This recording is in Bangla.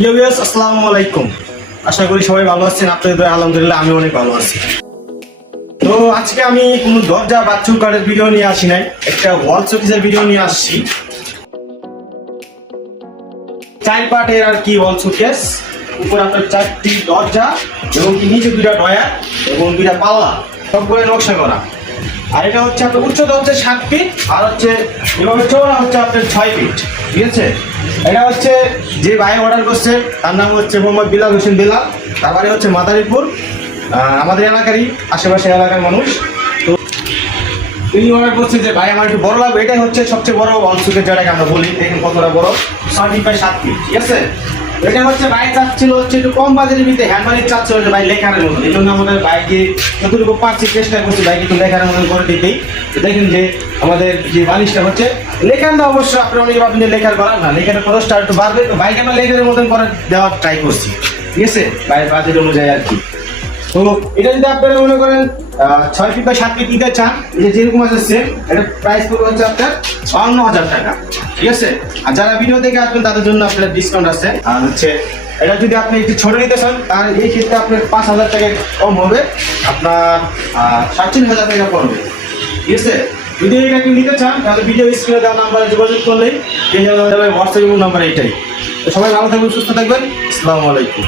ভিউয়ার্স আসসালামু আলাইকুম। আশা করি সবাই ভালো আছেন। আপনাদের দয়ায় আলহামদুলিল্লাহ আমি অনেক ভালো আছি। তো আজকে আমি কোনো দরজা বা চৌকাঠের ভিডিও নিয়ে আসি নাই, একটা ওয়াল শোকেসের ভিডিও নিয়ে আসছি। 4 পার্টের আর কি ওয়াল শোকেস, উপরে আপনার 4টি দরজা এবং নিচে 2টা ডয়ার এবং 2টা পাল্লা সবগুলো নকশা করা। আর এটা হচ্ছে আপনার উচ্চতা হচ্ছে 7 ফিট আর হচ্ছে এভাবে চওড়া হচ্ছে আপনার 6 ফিট। ঠিক আছে, এটা হচ্ছে যে ভাই অর্ডার করছে তার নাম হচ্ছে মোহাম্মদ বিলাল হোসেন বেলাল, তারপরে হচ্ছে মাদারীপুর, আমাদের এলাকারই আশেপাশে এলাকার মানুষ। তো তিনি অর্ডার করছে যে ভাই আমার একটু বড় লাগবে। এটাই হচ্ছে সবচেয়ে বড় ওয়াল শোকেস যেটাকে আমরা বলি, দেখুন কতটা বড়, 6 ফিট বাই 7 ফিট। ঠিক আছে, এটা হচ্ছে ভাই চাচ্ছিল হচ্ছে একটু কম বাজেটের ভিতরে হ্যান্ডমালিক চাচ্ছিল যে ভাই লেখারের মতো। এই জন্য আমাদের বাইকে যতটুকু পারছি চেষ্টা করছি বাইকে একটু লেখারের মতন করে দিতেই। দেখেন যে আমাদের যে বালিশটা হচ্ছে লেখার না, অবশ্য আপনারা অনেকে ভাবেন যে লেখার করার না, লেখার খরচটা একটু বাড়বে, তো বাইকে আমরা লেখারের মতন করে দেওয়ার ট্রাই করছি। ঠিক আছে, বাইরের বাজেট অনুযায়ী আর কি। তো এটা যদি আপনারা মনে করেন 6 ফিট বা 7 ফিট নিতে চান, যে যেরকম আছে সেম, এটা প্রাইস পড়বে হচ্ছে আপনার 52,000 টাকা। ঠিক আছে, আর যারা ভিডিও দেখে আসবেন তাদের জন্য আপনার ডিসকাউন্ট আছে। আর হচ্ছে এটা যদি আপনি একটু ছোট নিতে চান তাহলে এই ক্ষেত্রে আপনার 5,000 টাকা কম হবে, আপনার 47,000 টাকা পড়বে। ঠিক আছে, যদি এটা কেউ নিতে চান তাহলে ভিডিও স্ক্রিনে দেওয়া নাম্বারে যোগাযোগ করলেই হোয়াটসঅ্যাপ নাম্বার এটাই। তো সবাই ভালো থাকবেন, সুস্থ থাকবেন। আসসালামু আলাইকুম।